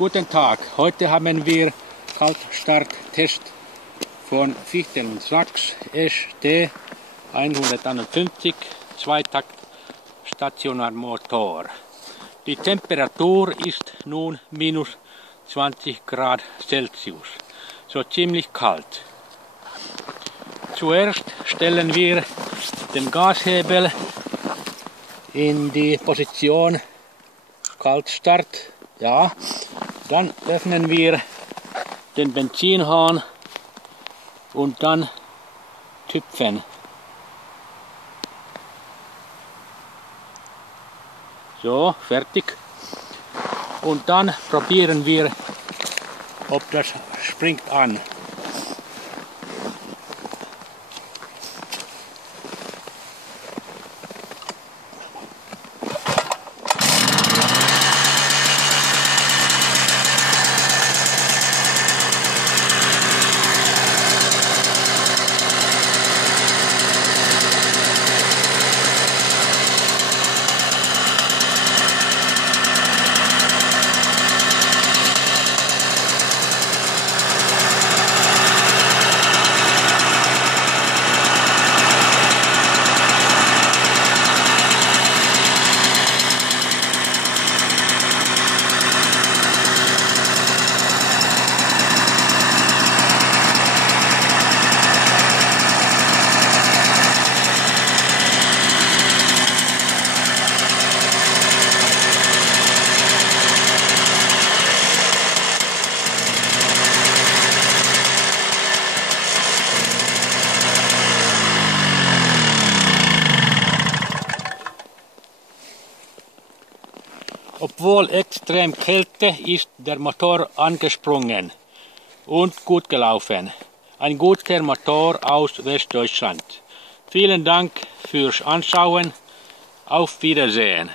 Guten Tag, heute haben wir Kaltstart-Test von Fichtel & Sachs ST 151 Zweitakt Stationarmotor. Die Temperatur ist nun minus 20 Grad Celsius, so ziemlich kalt. Zuerst stellen wir den Gashebel in die Position Kaltstart. Ja. Dann öffnen wir den Benzinhahn und dann tüpfen. So, fertig. Und dann probieren wir, ob das springt an. Obwohl extrem Kälte ist der Motor angesprungen und gut gelaufen. Ein guter Motor aus Westdeutschland. Vielen Dank fürs Anschauen. Auf Wiedersehen.